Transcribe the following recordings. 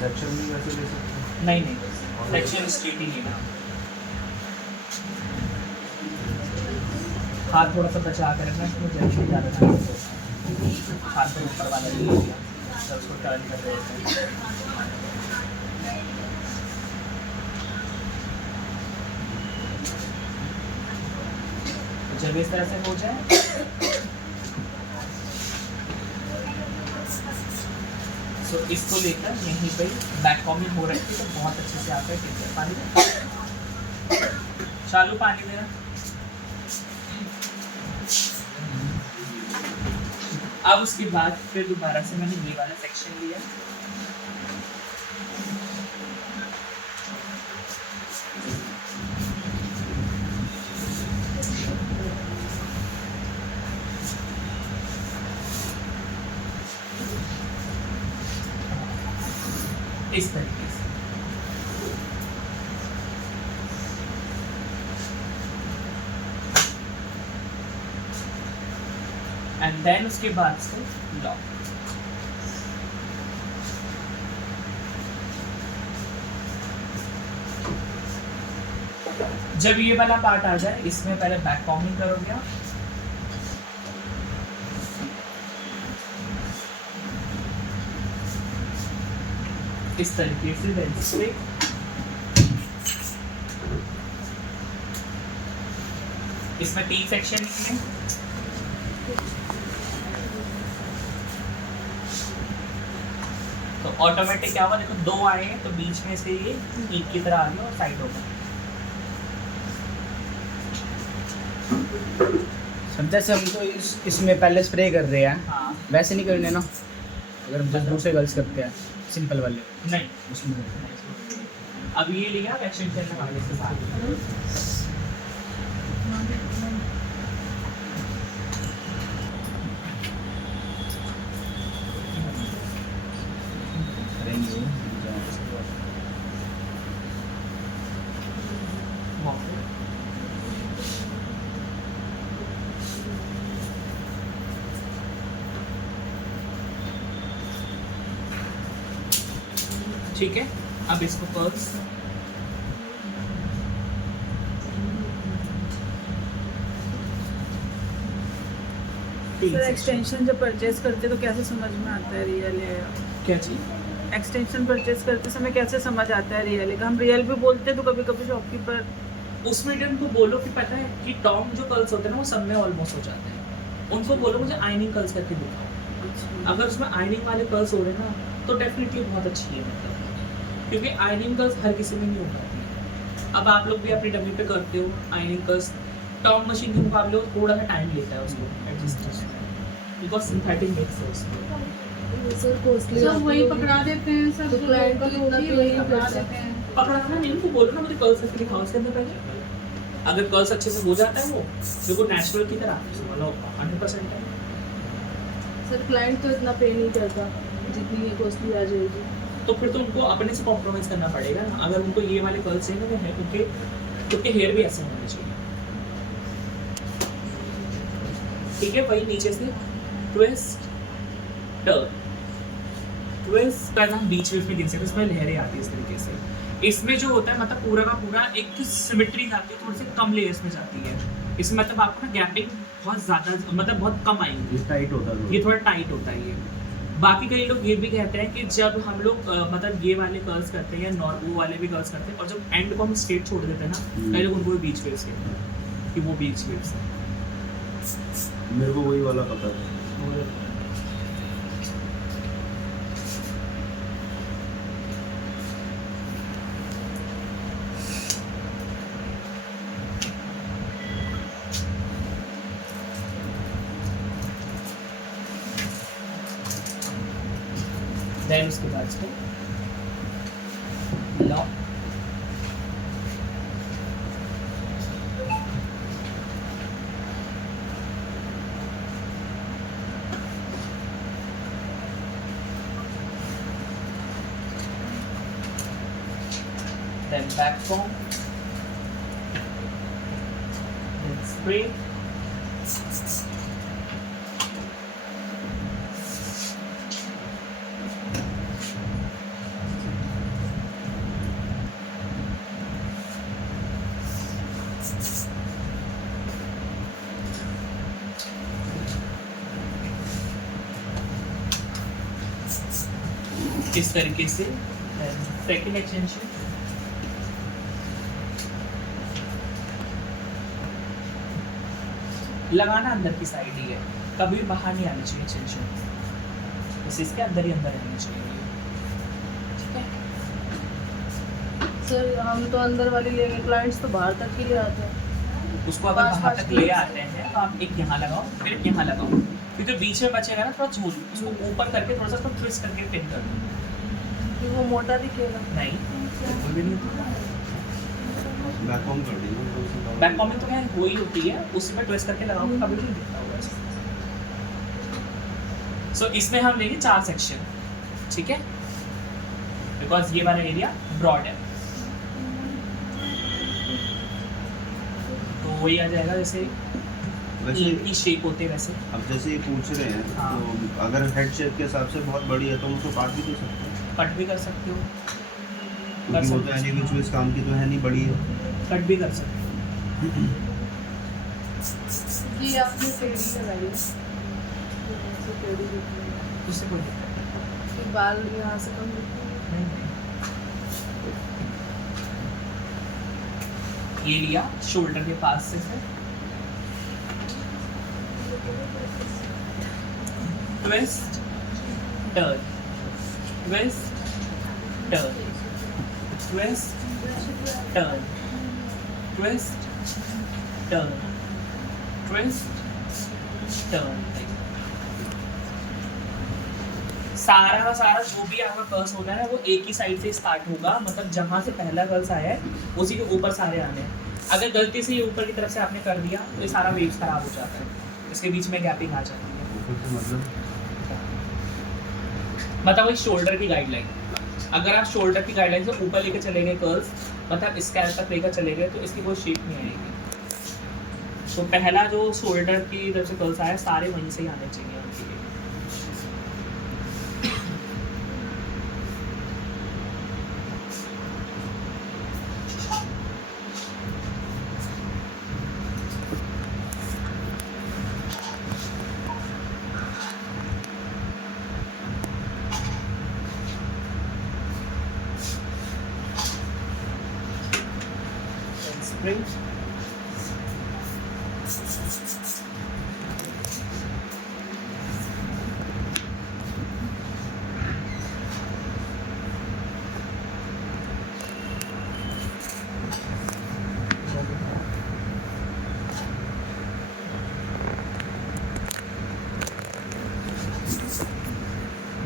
Section भी वैसे ले सकते हैं। नहीं नहीं, सेक्शन स्ट्रेट ही लेना। हाथ थोड़ा सा बचा कर रखना, इसमें जल्दी नहीं ज़्यादा टाइम लगेगा। हाथ पर ऊपर वाला ले लिया, जब उसको टर्न कर रहे हैं। जब इस तरह से हो जाए तो इसको लेकर यहीं पे बैक कॉमिंग हो रही थी, तो बहुत अच्छे से आता है। ठीक है, पानी दे। चालू पानी देना। अब उसके बाद फिर दोबारा से मैंने ये वाला सेक्शन लिया, इस तरीके से। एंड देन उसके बाद से लॉक। जब ये वाला पार्ट आ जाए, इसमें पहले बैक कॉमिंग करोगे आप। इस तरीके से देन स्ट्रेट। इसमें 3 सेक्शन है। तो ऑटोमेटिक क्या हुआ, देखो 2 आए हैं, तो बीच में से ये एक की तरह आ गया और साइड होगा। सब जैसे हम तो इसमें पहले स्प्रे कर रहे हैं, हाँ वैसे नहीं करने ना। अगर हम जस्ट दूसरे गर्ल्स करते हैं सिंपल वाले नहीं, उसमें अब ये लिया एक्सटेंशन में वाले के साथ। ठीक है, अब इसको पर्स सर एक्सटेंशन जब परचेज करते तो कैसे समझ में आता है रियल है? क्या चीज? एक्सटेंशन परचेज करते समय कैसे समझ आता है रियल है? हम रियल भी बोलते हैं तो कभी कभी शॉपकीपर उसमें जब उनको बोलो कि पता है कि टॉम जो कर्ल्स होते हैं ना वो सब में ऑलमोस्ट हो जाते हैं, उनको बोलो मुझे आइनिंग कर्ल्स करके दिखाओ। अगर उसमें आइनिंग वाले कर्ल्स हो रहे हैं ना तो डेफिनेटली बहुत अच्छी है, मतलब क्योंकि आइनिंग कर्ल्स हर किसी में नहीं हो पाती है। अब आप लोग भी अपनी डमी पे करते हो आइनिंग कर्ल्स, टॉम मशीन के मुकाबले वो थोड़ा सा टाइम लेता है उसको एडजस्ट, बिकॉज सिंथेटिक मेक्स है उसमें। सर कॉस्टली सब वही पकड़ा देते हैं, सब तो क्लाइंट को इतना पे वही नहीं पकड़ा करता। देते हैं। पकड़ाना नहीं, उनको बोलो ना मुझे कर्ल्स करके दिखाओ इसके अंदर पहले। अगर कर्ल्स अच्छे से हो जाता है वो बिल्कुल नेचुरल की तरह, मतलब 100% है। सर क्लाइंट तो इतना पे नहीं करता जितनी ये कॉस्टली आ जाएगी। तो फिर तो उनको अपने से कॉम्प्रोमाइज़ करना पड़ेगा ना। अगर उनको ये वाले कर्ल्स चाहिए ना, उनके हेयर भी ऐसे होने चाहिए। ठीक है, वही नीचे से ट्विस्ट टर्न, ट्विस्ट करना बीच बीच में गिन सकते, इसमें लहरें आती है इस तरीके से। इसमें जो होता है मतलब पूरा का पूरा एक सिमेट्री जाती है, थोड़ी सी कम लेयर्स में जाती है। इसमें मतलब आपको ना गैपिंग बहुत ज़्यादा, मतलब बहुत कम आएंगी। ये टाइट होता है, ये थोड़ा टाइट होता है ये। बाकी कई लोग ये भी कहते हैं कि जब हम लोग मतलब ये वाले कर्ल्स करते हैं या वो वाले भी कर्ल्स करते हैं और जब एंड को हम स्ट्रेट छोड़ देते हैं ना, कई लोग उनको भी बीच वेव्स कहते हैं कि वो बीच वेव्स है। मेरे को वही वाला पता है। देन उसके बाद इसको lock, then back comb, then spray, इस तरीके से। सेकंड एक्सटेंशन लगाना अंदर की साइड ही है, कभी भी बाहर नहीं आनी चाहिए एक्सटेंशन, बस इसके अंदर ही अंदर रहनी चाहिए। ठीक है, सर हम तो अंदर वाली लेंगे, क्लाइंट्स तो बाहर तक ही ले आते हैं। उसको अगर पाँच- बाहर पाँच तक ले आते हैं तो आप एक यहाँ लगाओ, फिर एक यहाँ लगाओ, फिर जो बीच में बचेगा ना थोड़ा छोड़, उसको ऊपर करके थोड़ा सा उसको ट्विस्ट करके पिन कर दो। फिर वो मोटा दिखेगा। नहीं बिल्कुल भी नहीं, बैक होम कर दी बैक कॉमिंग तो खैर वही होती है, उसमें ट्विस्ट करके लगाओ कभी नहीं दिखता होगा ऐसा। सो इसमें हम लेंगे 4 सेक्शन, ठीक है, बिकॉज ये वाला एरिया ब्रॉड है, तो वही आ जाएगा जैसे वैसे की शेप होते हैं वैसे। अब जैसे ये पूछ रहे हैं हाँ। तो अगर हेड शेप के हिसाब से बहुत बड़ी है तो उसको काट भी दे सकते हैं, कट भी कर सकते हो, क्योंकि वो तो एनी विच वे इस काम की तो है नहीं, बड़ी है। कट भी कर सकते हो। ये आपने टेढ़ी लगाई है, ऐसे टेढ़ी दिखती है। उससे कोई दिक्कत फिर बाल यहाँ से कम दिखते हैं। नहीं। ये लिया शोल्डर के पास से twist turn, twist turn, twist turn, twist turn, twist turn. सारा का सारा जो भी आपका कर्स होना है वो एक ही साइड से स्टार्ट होगा, मतलब जहाँ से पहला कर्स आया है उसी के ऊपर सारे आने हैं। अगर गलती से ये ऊपर की तरफ से आपने कर दिया तो ये सारा वेव्स खराब हो जाता है, इसके बीच में गैपिंग आ जाती है। ऊपर से मतलब वही शोल्डर की गाइडलाइन, अगर आप शोल्डर की गाइडलाइन से ऊपर लेकर चले गए कर्स, मतलब स्कैल तक लेकर चले गए तो इसकी कोई शेप नहीं आएगी। तो पहला जो शोल्डर की तरफ से कर्स आया सारे वहीं से ही आने चाहिए उनके लिए। Spring.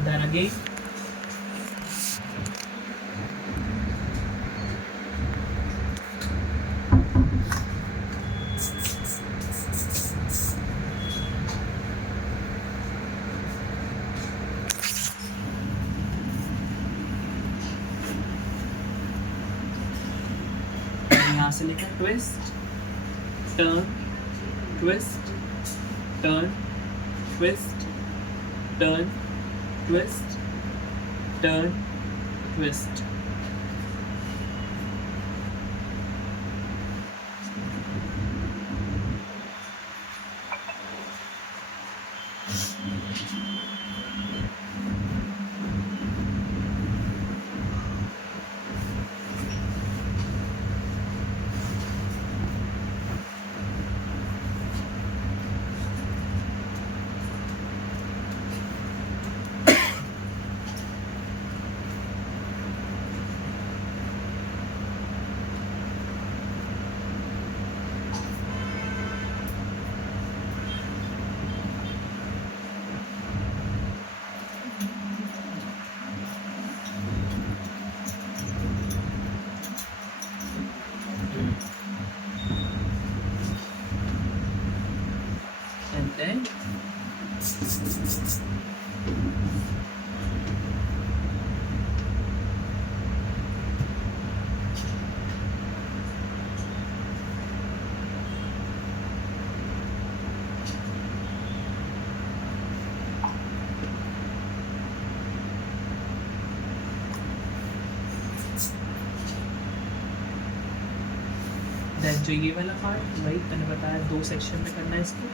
Then again. यहाँ से लेकर twist turn, twist turn, twist turn, twist turn, twist. And then जो ये वाला पार्ट वही मैंने बताया 2 सेक्शन में करना है इसको।